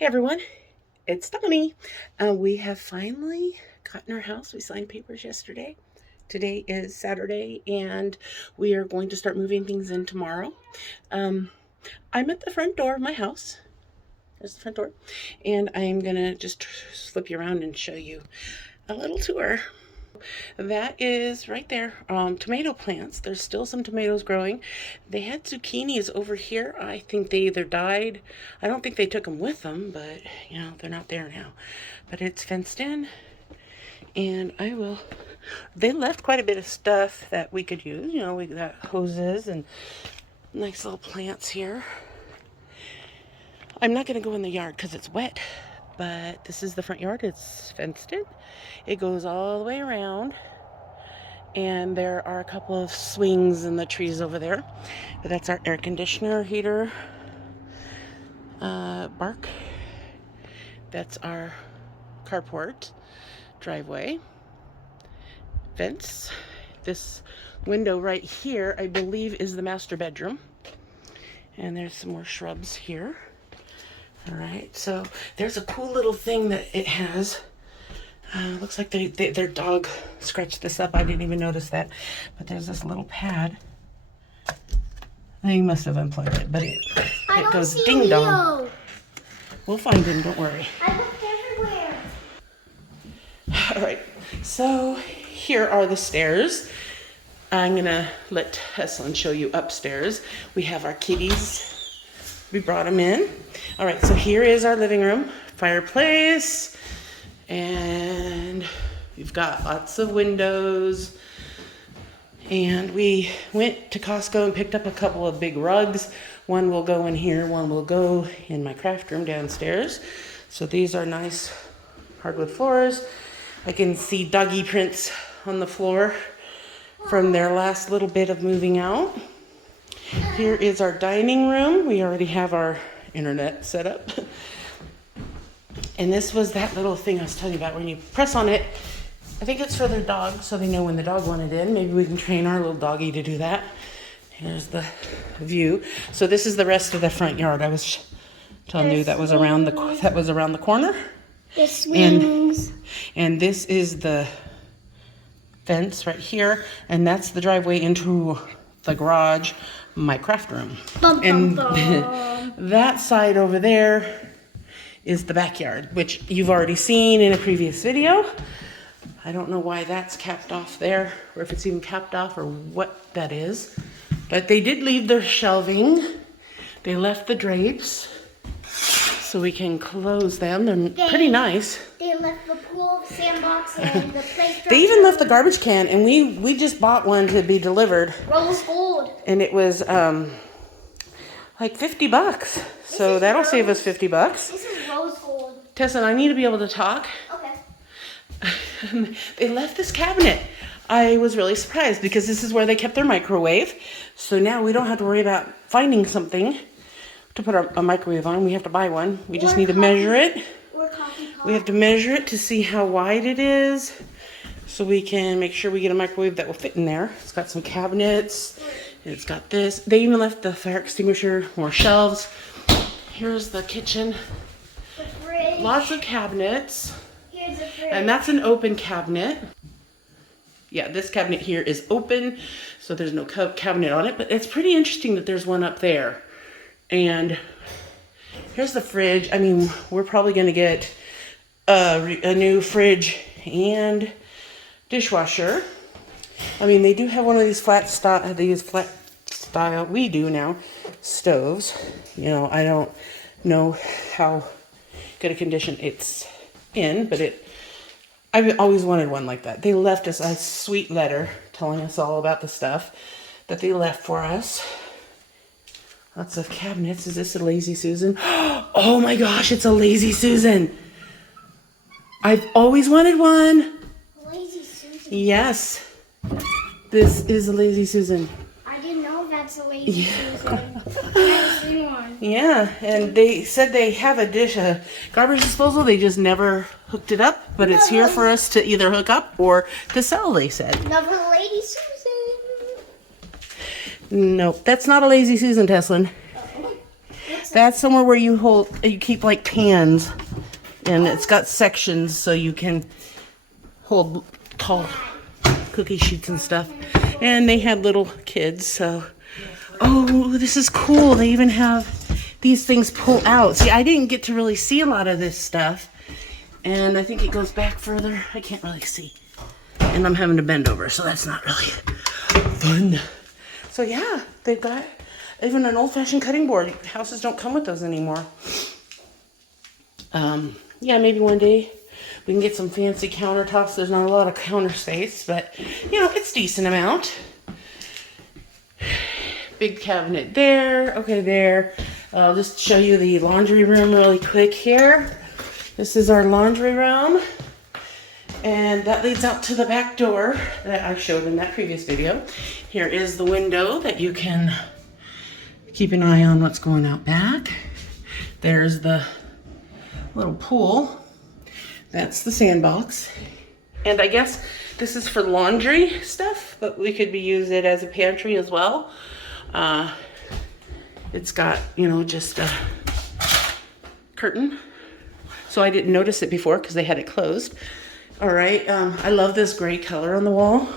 Hey everyone, it's Donnie. We have finally gotten our house. We signed papers yesterday. Today is Saturday, and we are going to start moving things in tomorrow. I'm at the front door of my house. There's the front door. And I'm going to just flip you around and show you a little tour. That is right there. Tomato plants. There's still some tomatoes growing. They had zucchinis over here. I think they either died. I don't think they took them with them, but they're not there now. But it's fenced in, and they left quite a bit of stuff that we could use. We got hoses and nice little plants here. I'm not going to go in the yard because it's wet, but this is the front yard. It's fenced in. It goes all the way around, and there are a couple of swings in the trees over there. But that's our air conditioner heater bark. That's our carport, driveway, fence. This window right here, I believe, is the master bedroom. And there's some more shrubs here. All right, so there's a cool little thing that it has. Looks like their dog scratched this up. I didn't even notice that. But there's this little pad. They must have unplugged it, but it goes ding dong. We'll find him, don't worry. I looked everywhere. All right, so here are the stairs. I'm gonna let Teslin show you upstairs. We have our kitties. We brought them in. All right, so here is our living room, fireplace, and we've got lots of windows. And we went to Costco and picked up a couple of big rugs. One will go in here, one will go in my craft room downstairs. So these are nice hardwood floors. I can see doggy prints on the floor from their last little bit of moving out. Here is our dining room. We already have our internet set up. And this was that little thing I was telling you about when you press on it. I think it's for their dog, so they know when the dog wanted in. Maybe we can train our little doggy to do that. Here's the view. So this is the rest of the front yard. I was telling you that was around the corner. The swings. And this is the fence right here, and that's the driveway into the garage, my craft room. Bum, and bum, bum. That side over there is the backyard, which you've already seen in a previous video. I don't know why that's capped off there, or if it's even capped off, or what that is. But they did leave their shelving. They left the drapes, so we can close them. They're pretty nice. They left the pool, sandbox, and the play. They even left the garbage can, and we just bought one to be delivered. Rose gold. And it was like $50. So that'll save us $50. This is rose gold. Tessa, I need to be able to talk. Okay. They left this cabinet. I was really surprised because this is where they kept their microwave. So now we don't have to worry about finding something to put a microwave on. We have to buy one. We just need to measure it. We have to measure it to see how wide it is, so we can make sure we get a microwave that will fit in there. It's got some cabinets. It's got this. They even left the fire extinguisher, more shelves. Here's the kitchen. The fridge. Lots of cabinets. Here's the fridge. And that's an open cabinet. Yeah, this cabinet here is open, so there's no cabinet on it, but it's pretty interesting that there's one up there. And here's the fridge. I mean, we're probably going to get a new fridge and dishwasher. I mean, they do have one of these flat style, we do now, stoves. I don't know how good a condition it's in, but I've always wanted one like that. They left us a sweet letter telling us all about the stuff that they left for us. Lots of cabinets. Is this a Lazy Susan? Oh my gosh, it's a Lazy Susan. I've always wanted one. Lazy Susan. Yes. This is a Lazy Susan. I didn't know that's a Lazy Susan. I've never seen one. Yeah, and they said they have a garbage disposal. They just never hooked it up, but it's here for us to either hook up or to sell, they said. Another Lady Susan. Nope, that's not a Lazy Susan, Teslin. That's somewhere where you keep like pans, and it's got sections so you can hold tall cookie sheets and stuff. And they had little kids, so. Oh, this is cool. They even have these things pull out. See, I didn't get to really see a lot of this stuff. And I think it goes back further. I can't really see. And I'm having to bend over, so that's not really fun. So yeah, they've got even an old-fashioned cutting board. Houses don't come with those anymore. Yeah, maybe one day we can get some fancy countertops. There's not a lot of counter space, but you know, it's decent amount. Big cabinet there. Okay, there. I'll just show you the laundry room really quick here. This is our laundry room. And that leads out to the back door that I showed in that previous video. Here is the window that you can keep an eye on what's going out back. There's the little pool. That's the sandbox. And I guess this is for laundry stuff, but we could use it as a pantry as well. It's got, you know, just a curtain. So I didn't notice it before because they had it closed. All right, I love this gray color on the wall.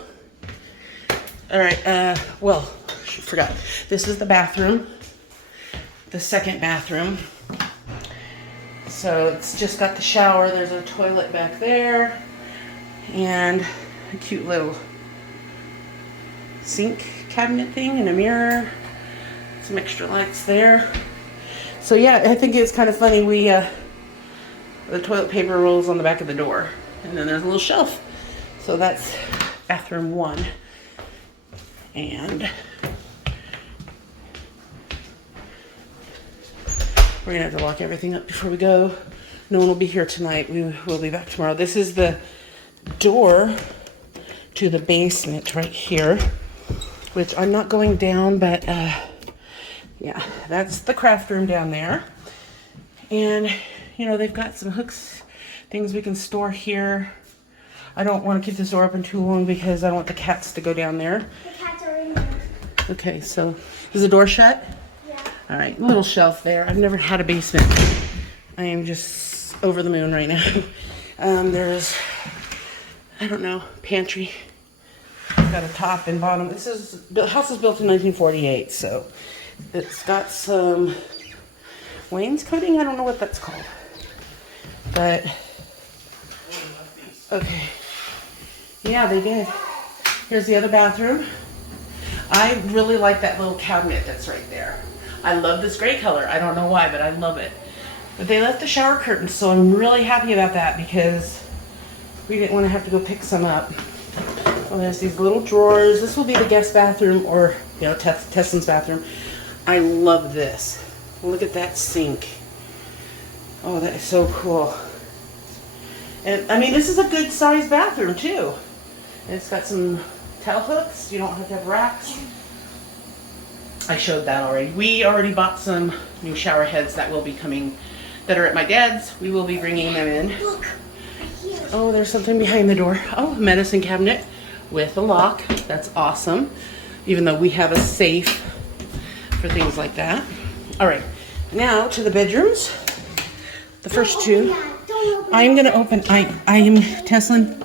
All right, well, forgot. This is the bathroom, the second bathroom. So it's just got the shower. There's a toilet back there and a cute little sink cabinet thing and a mirror. Some extra lights there. So yeah, I think it's kind of funny. The toilet paper rolls on the back of the door. And then there's a little shelf. So that's bathroom 1. And we're gonna have to lock everything up before we go. No one will be here tonight. We will be back tomorrow. This is the door to the basement right here, which I'm not going down, but yeah, that's the craft room down there. And you know, they've got some hooks, things we can store here. I don't want to keep this door open too long because I don't want the cats to go down there. The cats are in there. Okay, so is the door shut? Yeah. All right, little shelf there. I've never had a basement. I am just over the moon right now. There's, I don't know, pantry. Got a top and bottom. The house was built in 1948, so it's got some wainscoting. I don't know what that's called. But, okay. Yeah, they did. Here's the other bathroom. I really like that little cabinet that's right there. I love this gray color. I don't know why, but I love it. But they left the shower curtains, so I'm really happy about that because we didn't want to have to go pick some up. Well, there's these little drawers. This will be the guest bathroom or, you know, Teslin's bathroom. I love this. Look at that sink. Oh, that is so cool. And I mean, this is a good sized bathroom too. It's got some towel hooks. You don't have to have racks. I showed that already. We already bought some new shower heads that will be coming, that are at my dad's. We will be bringing them in. Look, here. Oh, there's something behind the door. Oh, medicine cabinet with a lock. That's awesome. Even though we have a safe for things like that. All right, now to the bedrooms. The first two. I'm gonna open, I am Teslin.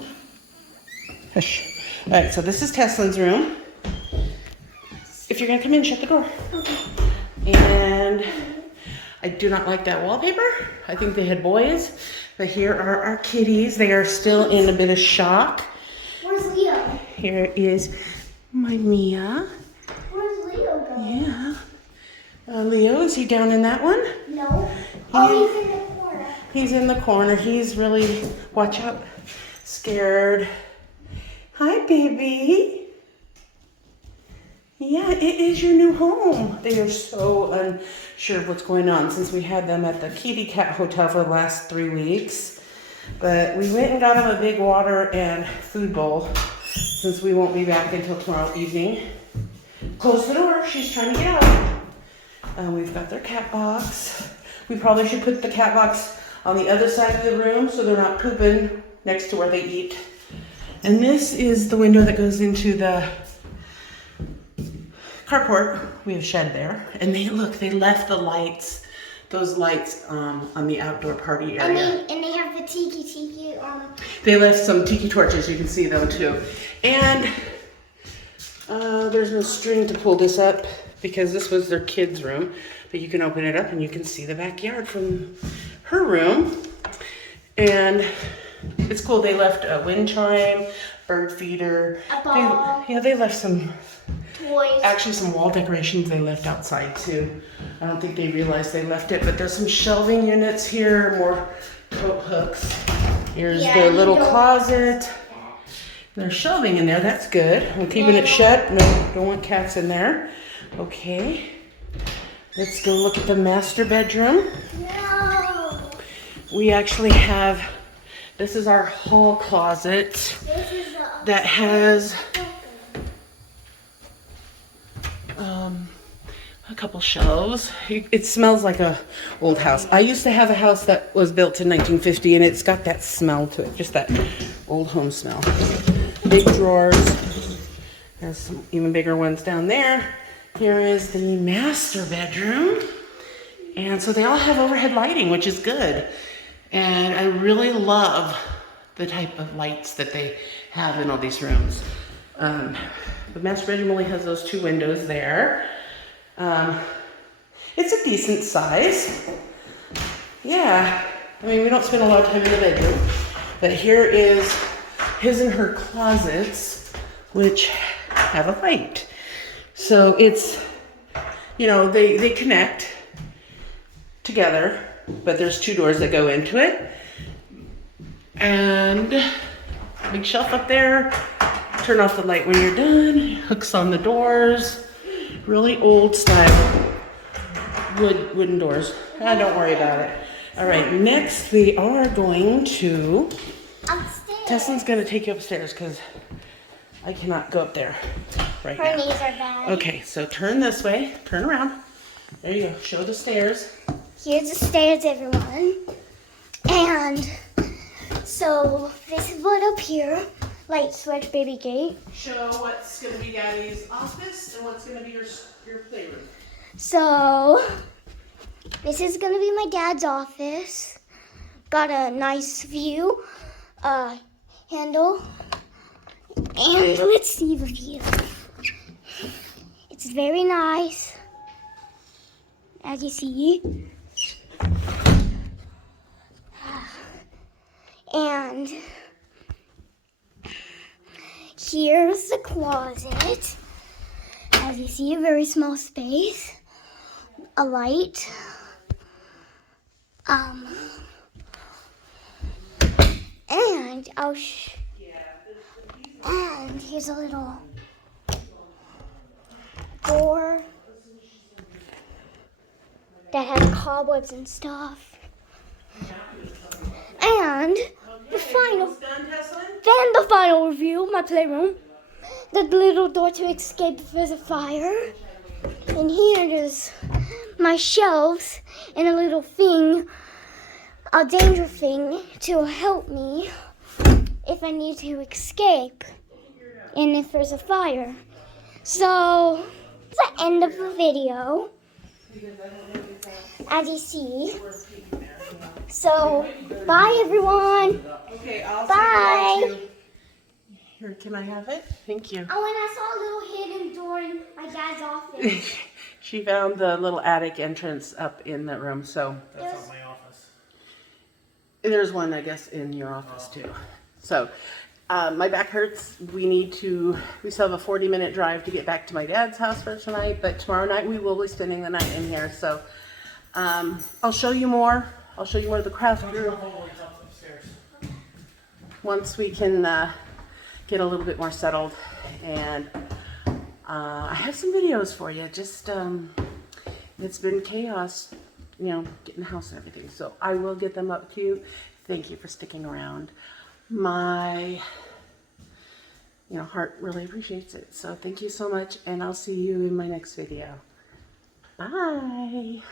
Hush. All right, so this is Teslin's room. If you're gonna come in, shut the door. Okay. And I do not like that wallpaper. I think they had boys, but here are our kitties. They are still in a bit of shock. Where's Leo? Here is my Mia. Where's Leo going? Yeah. Leo, is he down in that one? No. Oh, he's in the corner. He's in the corner. He's really, watch out, scared. Hi, baby. Yeah, it is your new home. They are so unsure of what's going on since we had them at the Kitty Cat Hotel for the last 3 weeks. But we went and got them a big water and food bowl since we won't be back until tomorrow evening. Close the door. She's trying to get out. We've got their cat box. We probably should put the cat box on the other side of the room so they're not pooping next to where they eat. And this is the window that goes into the carport. We have a shed there. And they left the lights those lights on the outdoor party area. And they have the tiki. They left some tiki torches. You can see them too. And there's no string to pull this up because this was their kids' room. But you can open it up and you can see the backyard from her room. And it's cool. They left a wind chime, bird feeder. A ball. They left some Toys. actually some wall decorations they left outside too. I don't think they realized they left it, but there's some shelving units here, more coat hooks. Here's the little closet. There's shelving in there, that's good. I'm keeping it shut. No, don't want cats in there. Okay. Let's go look at the master bedroom. No. We actually have, this is our hall closet that has a couple shelves. It smells like a old house. I used to have a house that was built in 1950 and it's got that smell to it, just that old home smell. Big drawers. There's some even bigger ones down there. Here is the master bedroom. And so they all have overhead lighting, which is good. And I really love the type of lights that they have in all these rooms. The master bedroom only has those 2 windows there. It's a decent size. Yeah, I mean, we don't spend a lot of time in the bedroom, but here is his and her closets, which have a light. So it's, you know, they connect together, but there's 2 doors that go into it. And big shelf up there. Turn off the light when you're done. Hooks on the doors. Really old style wooden doors. Don't worry about it. All right, next we are going to... Upstairs. Teslin's going to take you upstairs because I cannot go up there right Her now. knees are bad. Okay, so turn this way. Turn around. There you go. Show the stairs. Here's the stairs, everyone. And so this is what up here. Light switch, baby gate. Show what's going to be Daddy's office and what's going to be your playroom. So this is gonna be my dad's office. Got a nice view, handle, and let's see the view. It's very nice, as you see. And here's the closet. As you see, a very small space, a light, and and here's a little door that has cobwebs and stuff. And the final review, my playroom. The little door to escape if there's a fire. And here is my shelves and a little thing, a danger thing to help me if I need to escape and if there's a fire. So, that's the end of the video, as you see. So, bye everyone. Okay, I'll Bye. take you. Here, can I have it? Thank you. Oh, and I saw a little hidden door in my dad's office. She found the little attic entrance up in that room, so. That's not my office. There's one, I guess, in your office too. So, my back hurts. We still have a 40-minute drive to get back to my dad's house for tonight, but tomorrow night we will be spending the night in here. So, I'll show you more. I'll show you more of the craft room once we can get a little bit more settled. And I have some videos for you. Just it's been chaos, you know, getting the house and everything. So I will get them up to you. Thank you for sticking around. My heart really appreciates it. So thank you so much, and I'll see you in my next video. Bye.